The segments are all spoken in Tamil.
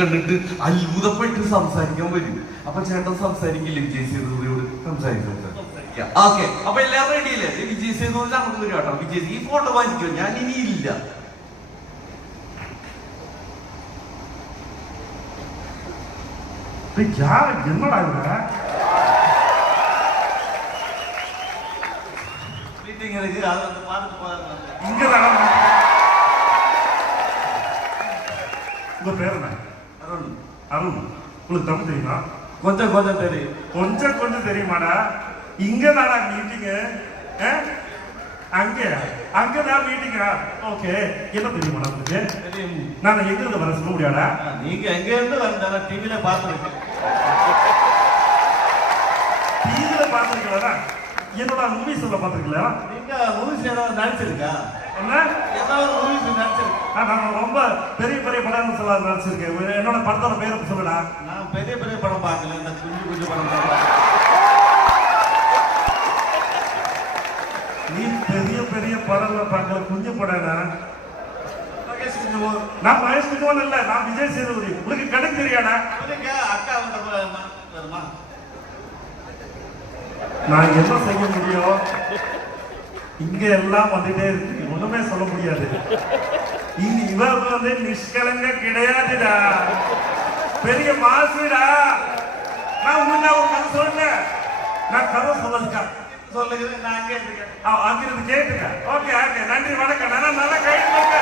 കണ്ടിട്ട് അത്ഭുതപ്പെട്ട് സംസാരിക്കാൻ വരും. അപ്പൊ ചേട്ടൻ സംസാരിക്കില്ല വിജയ് സേതുപതിയോട്? സംസാരിക്കും. ഓക്കെ, അപ്പൊ എല്ലാവരും റെഡിയല്ലേ? വിജയ് സേതുപതി നടന്നു വരും കേട്ടോ. വിജയ് ഈ ഫോട്ടോ വാങ്ങിക്കോ, ഞാൻ ഇനി ഇല്ല. என்னடா மீட்டிங் இருக்கு, அதை வந்து பார்த்து போறாங்க. இங்கதான் உங்க பேர் என்ன? அருண். அருண், உங்களுக்கு தமிழ் தெரியுமா? கொஞ்சம் கொஞ்சம் தெரியும். கொஞ்சம் கொஞ்சம் தெரியுமாடா? இங்கதாடா மீட்டிங்கு? அங்கதான் மீட்டிங்கா? ஓகே, என்ன தெரியுமாடா உங்களுக்கு? தெரியும். நான் எங்க இருந்து வர சொல்ல முடியாடா? நீங்க எங்க இருந்து வந்தாலும் டிவில பார்த்துருக்கேன். டிவில பார்த்துருக்கீங்களா? என்னோட மூவிஸ்ல பார்த்துருக்கீங்களா? நீங்க மூவிஸ் ஏதாவது நடிச்சிருக்கா? என்ன ஏதாவது மூவிஸ் நடிச்சிருக்கா? நான் ரொம்ப பெரிய பெரிய படம் சொல்ல நடிச்சிருக்கேன். என்னோட படத்தோட பேரை சொல்லுடா. நான் பெரிய பெரிய படம் பார்க்கல, இந்த குஞ்சு குஞ்சு படம் பார்க்கல. நீ பெரிய பெரிய படம் பார்க்கல, குஞ்சு படம்னா? மகேஷ் குஞ்சுமோர். நான் மகேஷ் குஞ்சுமோன் இல்ல, நான் விஜய் சேதுபதி. உங்களுக்கு கணக்கு தெரியாடா? அக்கா வருமா? நான் என்ன செய்ய முடியும்? இங்க எல்லாம் வந்துட்டே இருக்கு, ஒண்ணுமே சொல்ல முடியாது. இவர் வந்து நிஷ்கலங்க கிடையாதுடா, பெரிய மாசுடா. நான் உன்ன ஒரு கதை சொல்றேன். நான் கதை சொல்லதுக்கா சொல்லுங்க, நான் அங்கே இருக்கேன். அங்கிருந்து கேட்டுக்க. ஓகே ஓகே, நன்றி வணக்கம். நல்ல கை கொடுங்க,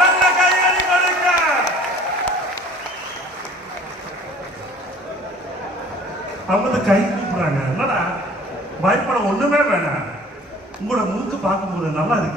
நல்ல கையடி கொடுங்க. அவங்க கை கூப்பிடுறாங்க. என்னடா பயப்பட ஒண்ணுமே வேணாம். உங்களோட மூக்கு பார்க்கும்போது நல்லா இருக்கு.